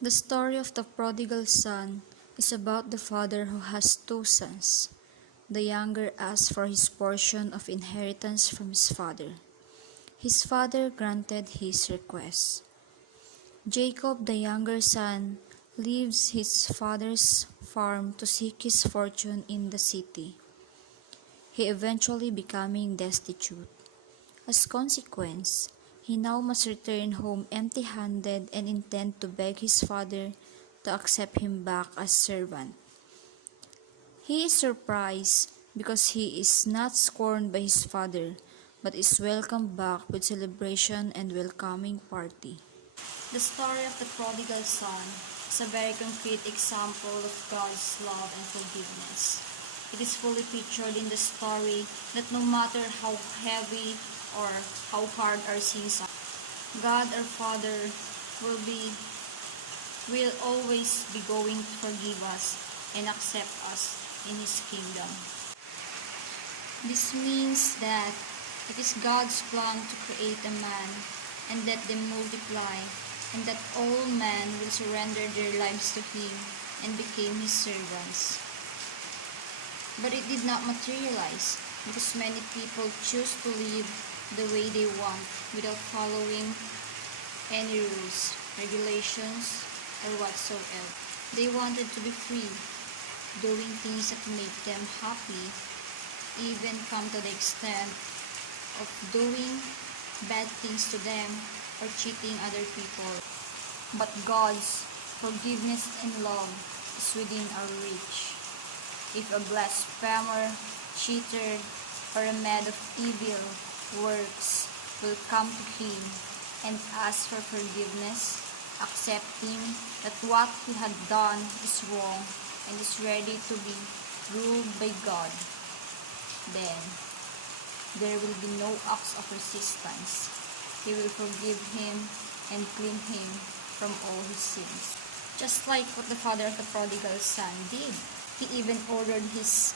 The story of the prodigal son is about the father who has two sons. The younger asked for his portion of inheritance from his father. His father granted his request. Jacob, the younger son, leaves his father's farm to seek his fortune in the city, he eventually becoming destitute. As consequence, he now must return home empty-handed and intend to beg his father to accept him back as servant. He is surprised because he is not scorned by his father, but is welcomed back with celebration and welcoming party. The story of the prodigal son is a very concrete example of God's love and forgiveness. It is fully featured in the story that no matter how heavy or how hard our sins are, God our Father will always be going to forgive us and accept us in His kingdom. This means that it is God's plan to create a man and let them multiply, and that all men will surrender their lives to Him and become His servants. But it did not materialize because many people choose to live the way they want without following any rules, regulations, or whatsoever. They wanted to be free, doing things that make them happy, even come to the extent of doing bad things to them or cheating other people. But God's forgiveness and love is within our reach. If a blasphemer, cheater, or a man of evil works will come to Him and ask for forgiveness, accepting that what he had done is wrong and is ready to be ruled by God, then there will be no acts of resistance. He will forgive him and clean him from all his sins. Just like what the father of the prodigal son did. He even ordered his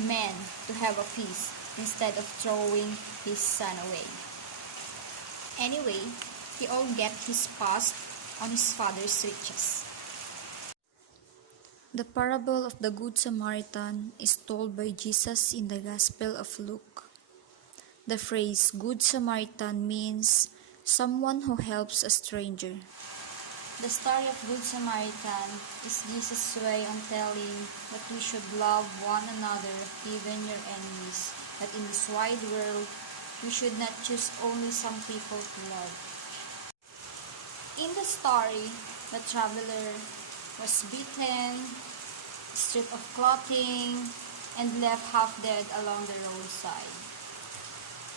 men to have a feast instead of throwing his son away. Anyway, he all get his past on his father's riches. The parable of the Good Samaritan is told by Jesus in the Gospel of Luke. The phrase Good Samaritan means someone who helps a stranger. The story of Good Samaritan is Jesus' way on telling that we should love one another, even your enemies, that in this wide world, we should not choose only some people to love. In the story, the traveler was beaten, stripped of clothing, and left half dead along the roadside.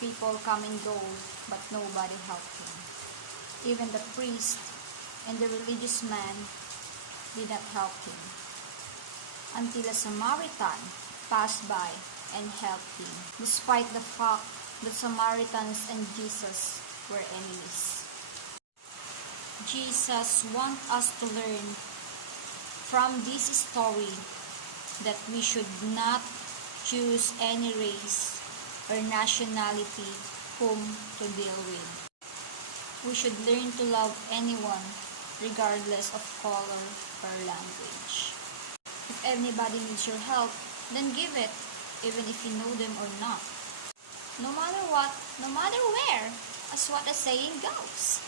People come and go, but nobody helped him. Even the priest and the religious man did not help him, until a Samaritan passed by and helped him, despite the fact that Samaritans and Jesus were enemies. Jesus wants us to learn from this story that we should not choose any race or nationality whom to deal with. We should learn to love anyone regardless of color or language. If anybody needs your help, then give it, even if you know them or not. No matter what, no matter where, as what the saying goes.